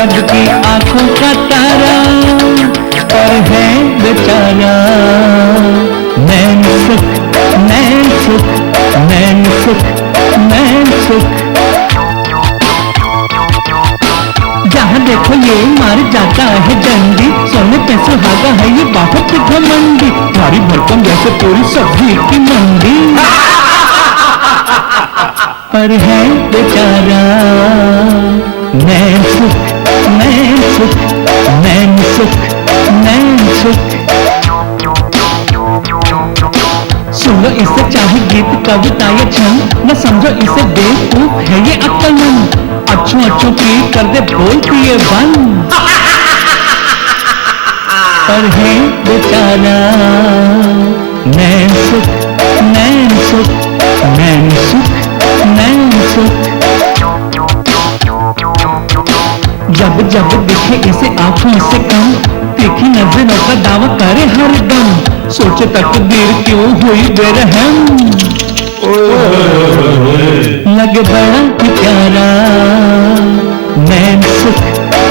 सबकी आंखों का तारा, पर है बेचारा नैन सुख, नैन सुख, नैन सुख, नैन सुख। जहाँ देखो ये मार जाता है डंडी, सोने पे सुहागा है ये बहुत घमंडी, भारी भरकम जैसे पूरी सब्जी की मंडी, पर है बेचारा नैन सुख, नैन सुख, नैन सुख, नैन सुख। सुनो इसे चाहे गीत कविता या छंद, न समझो इसे बेवकूफ है ये अक्लमंद, अच्छों अच्छों की कर दे बोलती है बंद, पर है बेचारा नैन सुख, नैन सुख, नैन सुख, नैन सुख। जब जब दिखे इसे आंखों से कम, तीखी नजरों का दावा करे हर दम, सोचे तकदीर क्यों हुई बेरहम, लगे बड़ा ही प्यारा नैन सुख,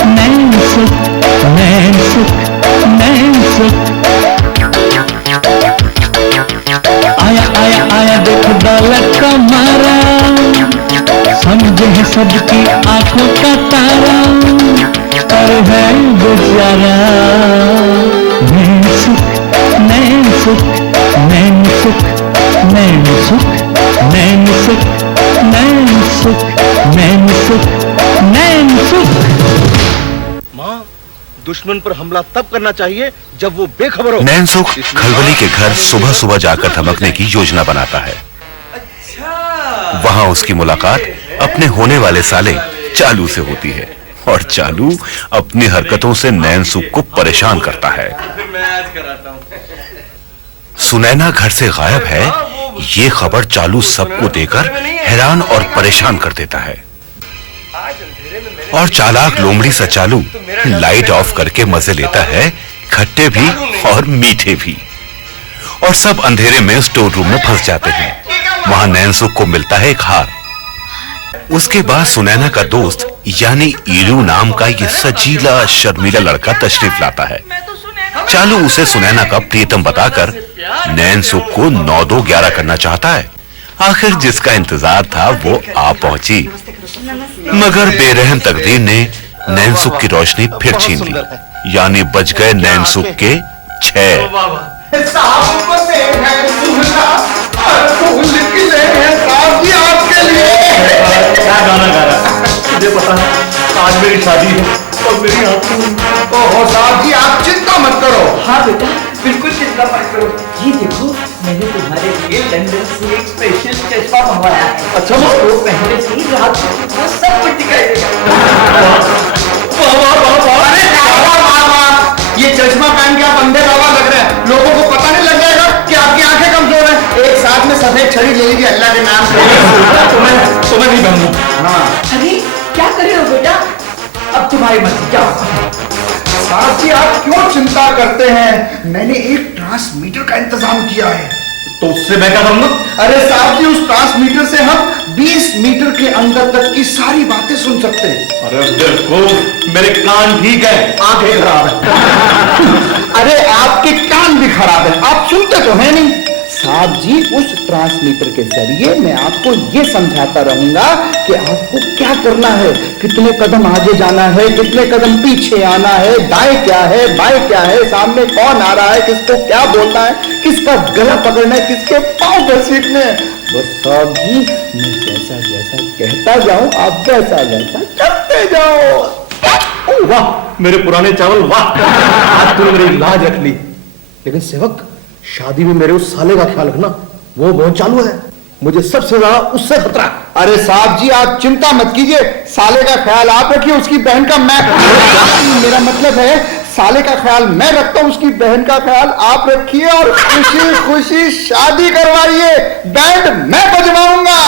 नैन सुख, नैन सुख, नैन सुख। आया आया आया देखो दौलत का मारा, समझे है सबकी आंखों का तारा, पर है बेचारा नैन सुख, नैन सुख, नैन सुख, नैन सुख, नैन सुख, नैन सुख, नैन सुख, नैन सुख। माँ, दुश्मन पर हमला तब करना चाहिए जब वो बेखबर हो। नैन सुख खलबली के घर सुबह सुबह जाकर धमकने की योजना बनाता है। वहां उसकी मुलाकात अपने होने वाले साले चालू से होती है, और चालू अपनी हरकतों से नैन सुख को परेशान करता है। सुनैना घर से गायब है, ये खबर चालू सबको देकर हैरान और परेशान कर देता है, और चालाक लोमड़ी सा चालू लाइट ऑफ करके मजे लेता है, खट्टे भी और मीठे भी, और सब अंधेरे में स्टोर रूम में फंस जाते हैं। वहां नैन सुख को मिलता है एक हार। उसके बाद सुनैना का दोस्त यानी ईरू नाम का ये सजीला शर्मीला लड़का तशरीफ लाता है। चालू उसे सुनैना का प्रियतम बताकर नैन सुख को 9-2-11 करना चाहता है। आखिर जिसका इंतजार था वो आ पहुंची, मगर बेरहम तकदीर ने नैन सुख की रोशनी फिर छीन ली, यानी बच गए नैन सुख के 6। क्या गाना गा रहा है? मुझे पता है आज मेरी शादी है और मेरी आंखें। ओहो साहब जी, आप चिंता मत करो। हाँ बेटा, बिल्कुल चिंता मत करो। ये देखो, मैंने तुम्हारे लिए लंदन से एक स्पेशल चश्मा मंगवाया है। अच्छा, वो पहले से ही रात को सब कुछ दिखाई देगा। अरे ये चश्मा पहन के आप अंधे बाबा लग रहे हैं, लोगों को पता नहीं लग जाएगा कि आपकी आंखें कमजोर हैं। एक साथ में सफेद छड़ी ले लीजिए अल्लाह के नाम से। तुम्हें नहीं पहनूं। हाँ अरे क्या कर रहे हो बेटा, अब तुम्हारी मर्जी, क्या साहब जी आप क्यों चिंता करते हैं, मैंने एक ट्रांसमीटर का इंतजाम किया है। तो उससे मैं क्या करूंगा? अरे साहब जी, उस ट्रांसमीटर से हम 20 मीटर के अंदर तक की सारी बातें सुन सकते हैं। अरे देखो, मेरे कान ठीक है, आंखें खराब है। अरे आपके कान भी खराब है, आप सुनते तो है नहीं। साहब जी, उस ट्रांसमीटर के जरिए मैं आपको ये समझाता रहूंगा कि आपको क्या करना है, कितने कदम आगे जाना है, कितने कदम पीछे आना है, दाएं क्या है, बाएं क्या है, सामने कौन आ रहा है, किसको क्या बोलना है, किसका गला पकड़ना है, किसके पांव घसीटने हैं। बस साहब जी, मैं जैसा जैसा कहता जाऊं आप वैसा वैसा करते जाओ। वाह मेरे पुराने चावल, वाह आज तूने मेरी लाज रख ली। लेकिन सेवक, शादी में मेरे उस साले का ख्याल रखना, वो बहुत चालू है, मुझे सबसे ज्यादा उससे खतरा। अरे साहब जी आप चिंता मत कीजिए, साले का ख्याल आप रखिए, उसकी बहन का मैं। मेरा मतलब है साले का ख्याल मैं रखता हूं, उसकी बहन का ख्याल आप रखिए, और खुशी खुशी शादी करवाइए। बैंड मैं बजवाऊंगा।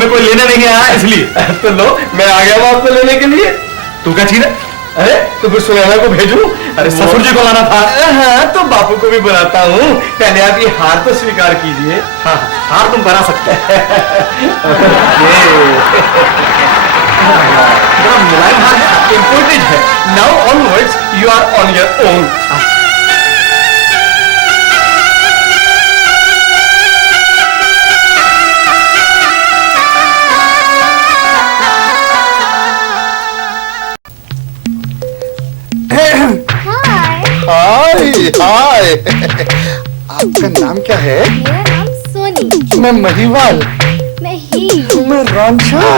हमें कोई लेने नहीं आया इसलिए। तो लो, मैं आ गया हूँ आपको लेने के लिए। तू क्या चीज है? अरे तो फिर सुनैना को भेजूं? अरे ससुर जी को लाना था। हाँ तो बापू को भी बुलाता हूँ। पहले आप ये हार तो स्वीकार कीजिए। हाँ हार तुम बना सकते हैं। बड़ा मुलायम हार इम्पोर्टेड है। Now onwards you are on your own. Hi hi. आपका नाम क्या है? मेरा नाम सोनी। मैं महिवाल। मैं ही। मैं रांझा।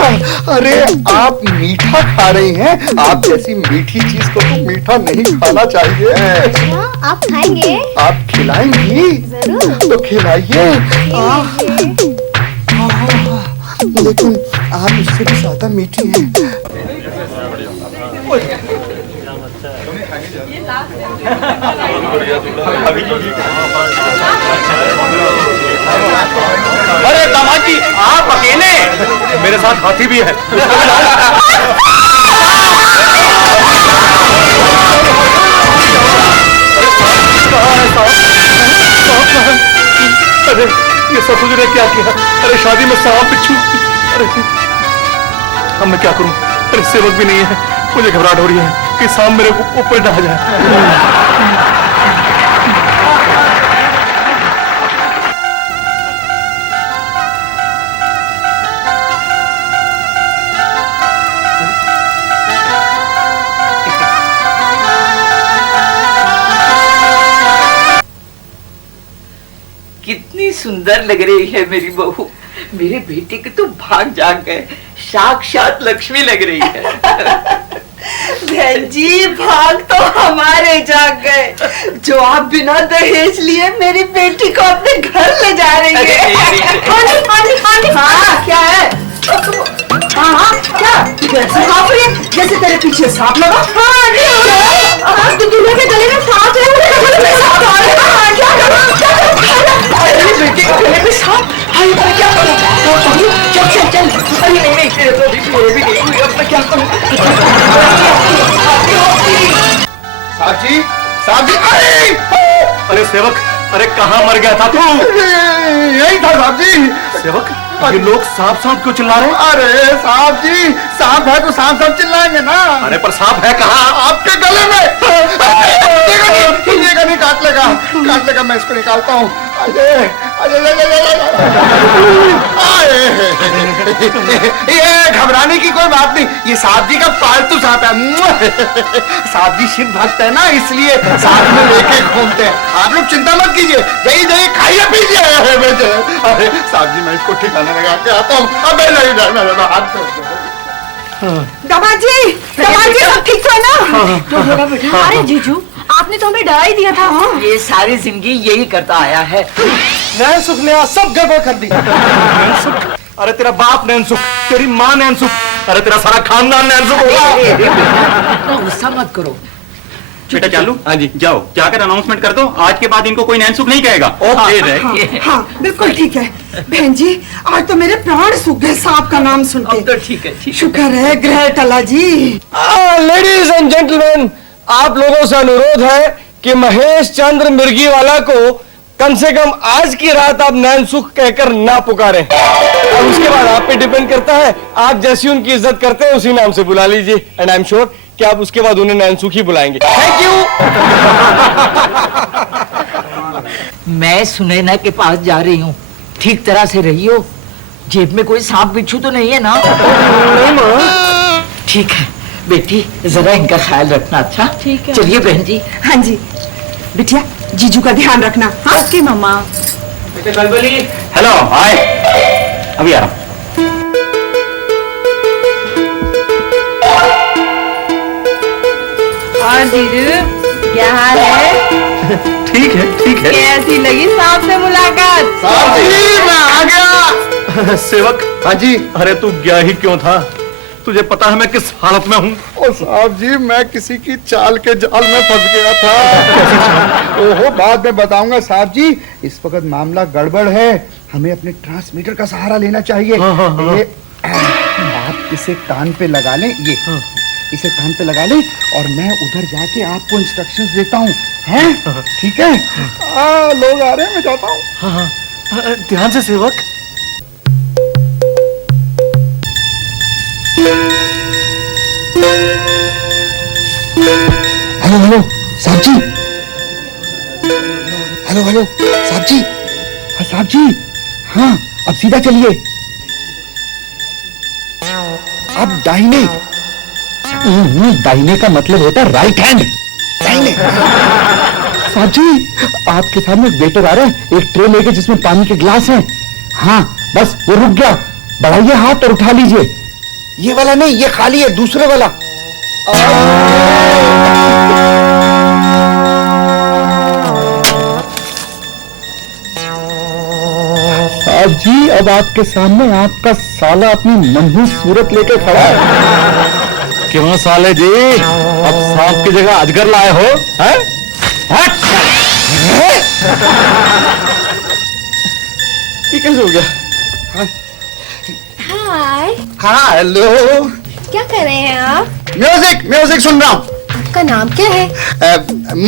अरे आप मीठा खा रही हैं? आप जैसी मीठी चीज को तो मीठा नहीं खाना चाहिए। अच्छा, आप खाएंगे? आप खिलाएंगी? जरूर। तो खिलाइए। लेकिन आप उससे भी ज्यादा मीठी हैं। अरे दामाद जी, आप अकेले? मेरे साथ हाथी भी है। अरे ये ससुर ने क्या किया? अरे शादी में सांप बिच्छू। अरे अब मैं क्या करूं? अरे सेवक भी नहीं है। मुझे घबराहट हो रही है कि सांप मेरे ऊपर ना आ जाए। कितनी सुंदर लग रही है मेरी बहू। मेरे बेटे के तो भाग जाग गए। साक्षात लक्ष्मी लग रही है। बहन जी, भाग तो हमारे जाग गए जो आप बिना दहेज लिए मेरी बेटी को अपने घर ले जा रही है। हाँ क्या है? हाँ क्या? जैसे तेरे पीछे सांप लगा। हाँ दूल्हे के गले में सांप है। बेटे के गले में सांप? क्या करूं? चल चल चल। अरे नहीं तेरे तो भी नहीं हुई। अब मैं क्या करूं? साहब जी, अरे सेवक, अरे कहाँ मर गया था तू? यही था साहब जी। सेवक, ये लोग सांप सांप क्यों चिल्ला रहे हैं? अरे साहब जी, सांप है तो सांप सांप चिल्लाएंगे ना। अरे पर सांप है कहाँ? आपके गले में। ये नहीं काट लेगा, मैं इसको निकालता हूँ। ये घबराने की कोई बात नहीं, ये साहब जी का पालतू सांप है। साहब जी शिव भक्त है ना, इसलिए साथ में लेके घूमते हैं। आप लोग चिंता मत कीजिए, जाइए खाइए पीजिए। अरे साहब जी, मैं इसको ठिकाने लगा के आता हूँ। अबे नहीं, हाथ दामाद जी सब ठीक है ना? अरे जीजू, आपने तो हमें डरा ही दिया था। ये सारी जिंदगी यही करता आया है। नैन सुख ने आज सब गड़बड़ कर दी। नैन सुख? अरे तेरा बाप नैन सुख, तेरी माँ नैन सुख, अरे तेरा सारा खानदान नैन सुख होगा। गुस्सा मत करो। बेटा चालू, हाँ जी जाओ जाकर अनाउंसमेंट कर दो, आज के बाद इनको कोई नैनसुख नहीं कहेगा। ओके। हाँ बिल्कुल ठीक है। बहन जी, आज तो मेरे प्राण सूख गए सांप का नाम सुन के। अब तो ठीक है। शुक्र है ग्रह टला जी। लेडीज एंड जेंटलमैन, आप लोगों से अनुरोध है कि महेश चंद्र मिर्गी वाला को कम से कम आज की रात आप नैन सुख कहकर ना पुकारें। और उसके बाद आप पे डिपेंड करता है, आप जैसी उनकी इज्जत करते हैं उसी नाम से बुला लीजिए। एंड आई एम श्योर कि आप उसके बाद उन्हें नैन सुख ही बुलाएंगे। Thank you. मैं सुनैना के पास जा रही हूँ, ठीक तरह से रहियो। जेब में कोई सांप बिच्छू तो नहीं है ना? नहीं माँ। ठीक है बेटी, जरा इनका ख्याल रखना। अच्छा ठीक है। चलिए बहन जी। हाँ जी बिटिया, जीजू का ध्यान रखना। हाँ? ओके मम्मा। हेलो हाय, अभी आ रहा हूँ। और जीजू क्या हाल है? ठीक है। कैसी लगी सांप से मुलाकात? साहब जी, मैं आ गया। सेवक, हाँ जी। अरे तू गया ही क्यों था? तुझे पता है मैं किस हालत में हूँ? ओ साहब जी, मैं किसी की चाल के जाल में फंस गया था। ओहो, बाद में बताऊंगा साहब जी। इस वक्त मामला गड़बड़ है। हमें अपने ट्रांसमीटर का सहारा लेना चाहिए। ये आप इसे कान पे लगा लें, ये इसे कान पे लगा लें और मैं उधर जाके आपको इंस्ट्रक्शंस देता हूँ, हैं? ठीक है? लोग आ रहे हैं, मैं जाता हूँ। ध्यान से सेवक। हेलो हेलो साहब जी, हेलो हेलो साहब जी, हाँ साहब जी, हाँ अब सीधा चलिए, अब दाहिने। दाहिने का मतलब होता है राइट हैंड, दाहिने। साहब जी आपके सामने एक वेटर आ रहा है, एक ट्रे लेके जिसमें पानी के गिलास हैं। हाँ बस वो रुक गया, बढ़ाइए हाथ और उठा लीजिए। ये वाला नहीं, ये खाली है, दूसरे वाला। साहब जी अब आपके सामने आपका साला अपनी मनहूस सूरत लेके खड़ा है। क्यों साले जी, अब सांप की जगह अजगर लाए हो? हैं? ये कैसे हो गया? हाय, हाँ हेलो। क्या कर रहे हैं आप? म्यूजिक म्यूजिक सुन रहा हूँ। आपका नाम क्या है?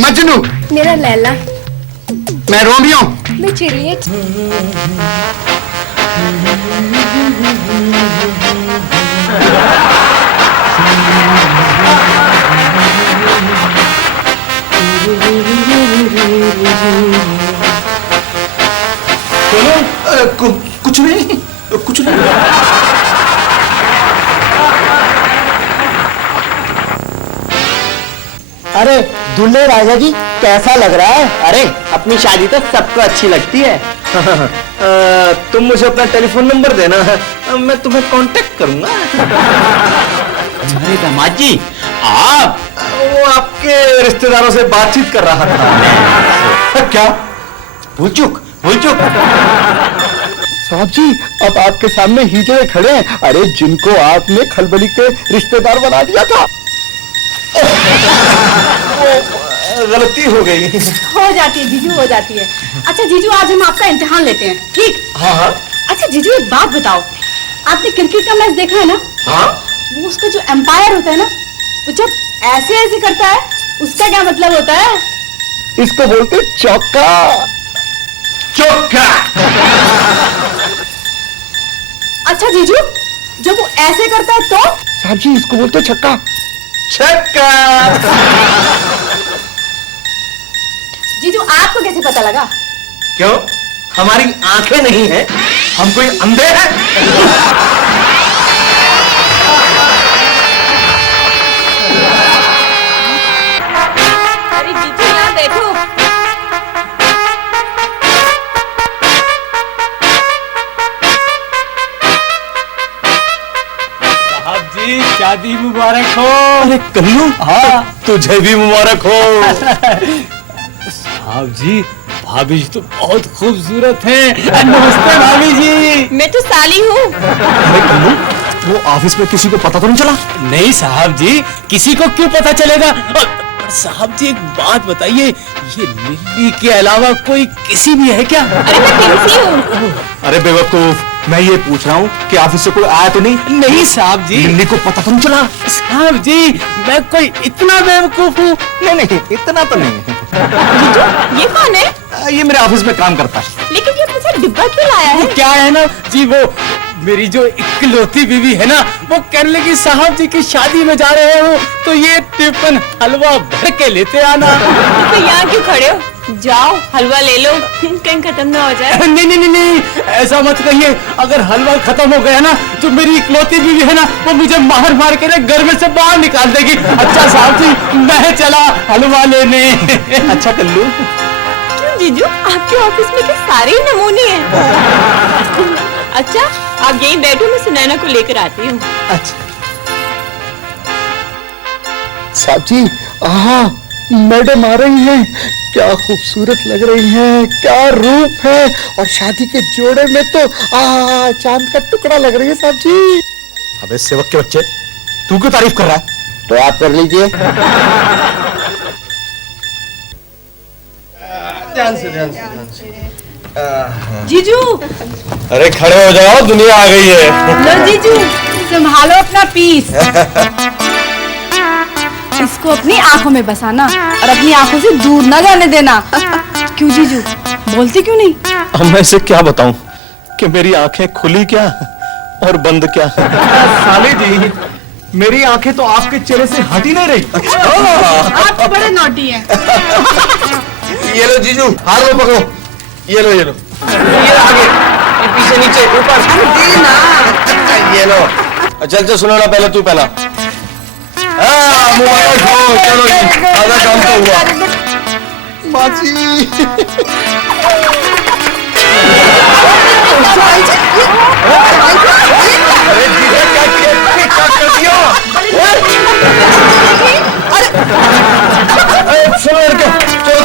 मजनू। मेरा लैला। मैं रोमियो। मैं जूलियट। कुछ नहीं, कुछ नहीं। अरे दूल्हे राजा जी कैसा लग रहा है? अरे अपनी शादी तो सबको अच्छी लगती है। तुम मुझे अपना टेलीफोन नंबर देना है, मैं तुम्हें कांटेक्ट करूंगा। अरे दामाद जी आप, वो आपके रिश्तेदारों से बातचीत कर रहा था। क्या? भूल चूक। साहब जी अब आपके सामने हीजड़े खड़े हैं, अरे जिनको आपने खलबली के रिश्तेदार बना दिया था। गलती हो गई। हो जाती है जीजू, हो जाती है। अच्छा जीजू आज हम आपका इम्तिहान लेते हैं, ठीक? हाँ हाँ अच्छा जीजू एक बात बताओ, आपने क्रिकेट का मैच देखा है ना? हाँ। वो उसका जो एम्पायर होता है ना, वो जब ऐसे ऐसे करता है उसका क्या मतलब होता है? इसको बोलते चौका। चौका। अच्छा जीजू जब वो ऐसे करता है तो? साहब जी इसको बोलते छक्का। छक्का। जीजू आपको कैसे पता लगा? क्यों, हमारी आंखें नहीं हैं? हम कोई अंधे हैं? अरे जीजू यहाँ बैठो। साहब जी शादी मुबारक हो। अरे कल्लू, हाँ तुझे भी मुबारक हो। साहब जी भाभी जी तो बहुत खूबसूरत है। नमस्ते भाभी जी। मैं तो साली हूँ। अरे कल्लू, वो ऑफिस में किसी को पता तो नहीं चला? नहीं साहब जी, किसी को क्यों पता चलेगा। और साहब जी एक बात बताइए, ये लिल्ली के अलावा कोई किसी भी है क्या? अरे मैं किसी हूँ। अरे बेवकूफ, मैं ये पूछ रहा हूँ कि ऑफिस से कोई आया तो नहीं? नहीं साहब जी। लिल्ली को पता तो नहीं चला? साहब जी मैं कोई इतना बेवकूफ हूँ? नहीं, इतना तो नहीं। जीजू ये कौन है? ये मेरे ऑफिस में काम करता है। लेकिन ये अपने साथ डिब्बा क्यों लाया है? क्या है ना जी, वो मेरी जो इकलौती बीवी है ना, वो कहने लगी साहब जी की शादी में जा रहे हो तो ये टिफिन हलवा भर के लेते आना। तो यहाँ क्यों खड़े हो? जाओ हलवा ले लो, कहीं खत्म ना हो जाए। नहीं नहीं नहीं नहीं, ऐसा मत कहिए। अगर हलवा खत्म हो गया ना तो मेरी इकलौती बीवी है ना, वो मुझे मार मार के ना घर में से बाहर निकाल देगी। अच्छा साहब जी मैं चला हलवा लेने। अच्छा कल्लू, क्यों जीजू आपके ऑफिस में क्या सारे ही नमूने हैं? अच्छा आप यहीं बैठो, मैं सुनैना को लेकर आती हूँ। अच्छा साहब जी, आहा मैडम आ रही हैं, क्या खूबसूरत लग रही हैं, क्या रूप है, और शादी के जोड़े में तो चांद का टुकड़ा लग रही है साहब जी। अबे सेवक के बच्चे, तू क्यों तारीफ कर रहा है? तो आप कर लीजिए। ध्यान से। जीजू अरे खड़े हो जाओ, दुनिया आ गई है। लो जीजू, संभालो अपना पीस। इसको अपनी आंखों में बसाना और अपनी आंखों से दूर ना जाने देना। क्यों जीजू, बोलते क्यों नहीं? अब मैं इसे क्या बताऊं कि मेरी आंखें खुली क्या और बंद क्या। साले जी, मेरी आंखें तो आपके चेहरे से हट ही नहीं रही। आप तो बड़े नॉटी हैं। ये लो जीजू, हाथ में पकड़ो। ये लो, ये लो, ये आगे, ये पीछे, नीचे, ऊपर। ये लो। चल चल, सुनाना पहले तू पहला। मुबारक हो, चलो जी, आधा काम तो हुआ। बाजी। अरे जीजा, क्या कर दिया? अरे सुनो लड़के, चलो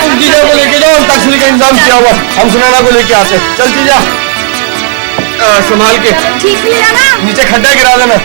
तुम जीजा को लेके जाओ, अंताक्षरी का इंतजाम किया हुआ, हम सुनैना को लेके आते। चल जीजा, संभाल के, ठीक से जाना। नीचे खड्डा गिरा देना।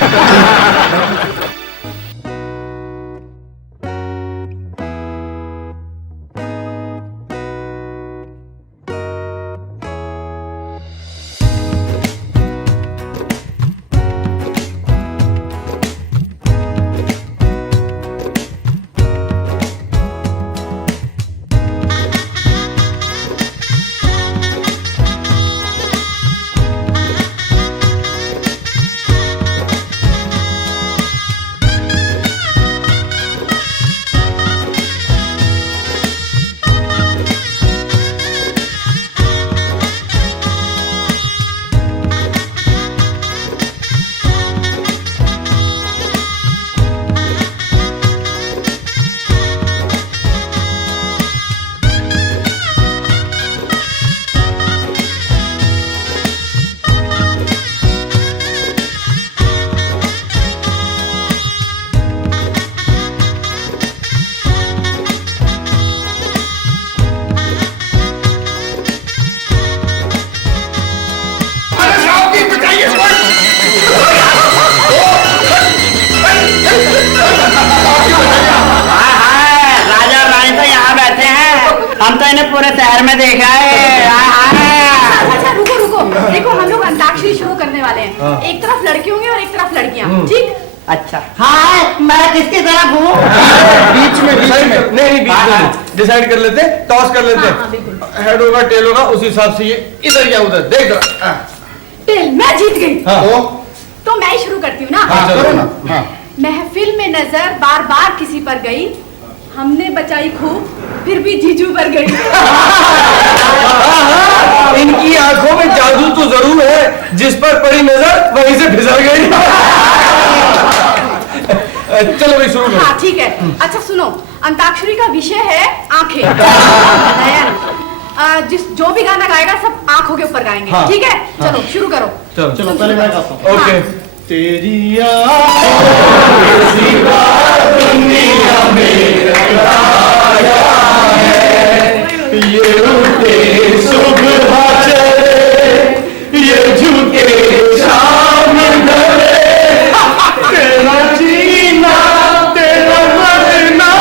हम तो इन्हें पूरे शहर में देखा है। अच्छा रुको रुको, देखो हम लोग अंताक्षरी शुरू करने वाले हैं। एक तरफ लड़के होंगे और एक तरफ लड़कियां, ठीक? अच्छा हाँ, मैं किसकी तरफ हूँ? बीच में नहीं, बीच में डिसाइड कर लेते, टॉस कर लेते। हेड होगा, टेल होगा, उस हिसाब से ये इधर या उधर। देख रहा टेल, मैं जीत गई। तो मैं ही शुरू करती हूँ ना। करो ना। महफिल में नजर बार बार किसी पर गई, हमने बचाई खूब फिर भी जीजू पर गई। इनकी आंखों में जादू तो जरूर है, जिस पर पड़ी नजर वहीं से फिसल गई। चलो भाई शुरू करो। हाँ ठीक है। अच्छा सुनो, अंताक्षरी का विषय है आंखें। नयन, जो भी गाना गाएगा सब आंखों के ऊपर गाएंगे। हाँ, ठीक है? चलो शुरू करो। चलो पहले मैं गाता हूँ। ओके। तेरी आंखों सिवा दुनिया में लगाया है, ये उठे सुबह चले, ये झुके शाम ढले, तेरा जीना तेरा मरना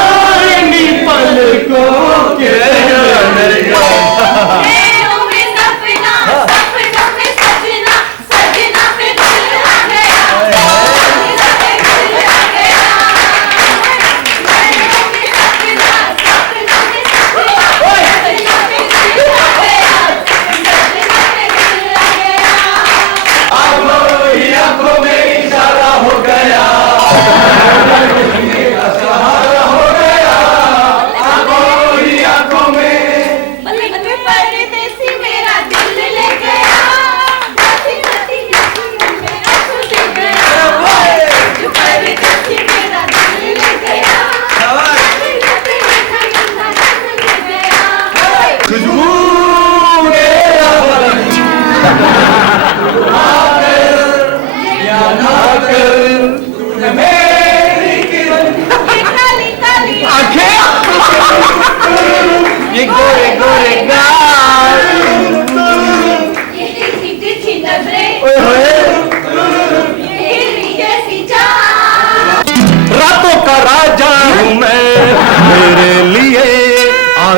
इन्हीं पलकों के अंदर।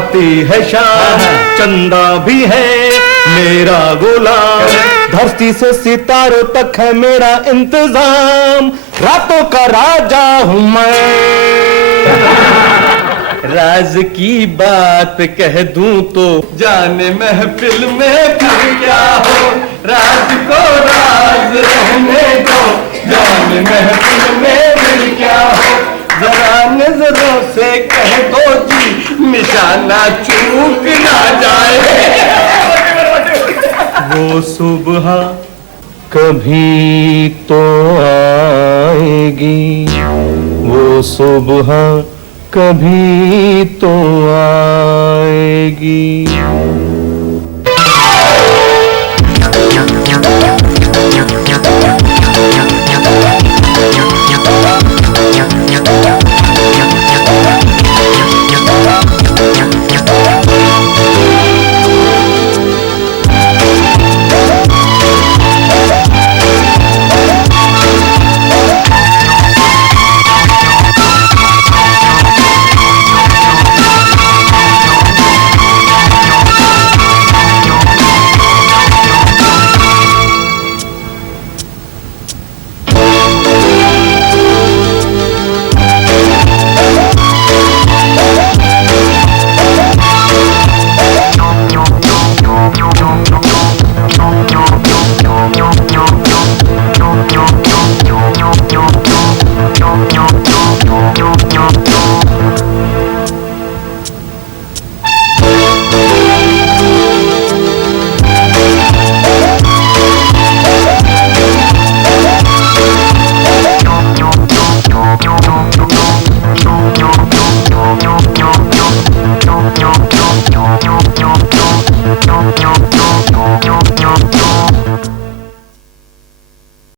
आती है शाम, चंदा भी है मेरा गुलाम, धरती से सितारों तक है मेरा इंतजाम, रातों का राजा हूं मैं। राज की बात कह दूं तो जाने महफिल में फिर क्या हो, राज को राज रहने दो, जाने महफिल में फिर क्या हो, जरा नजरों से कह दो जी निशाना चूक ना जाए। वो सुबह कभी तो आएगी, वो सुबह कभी तो आएगी।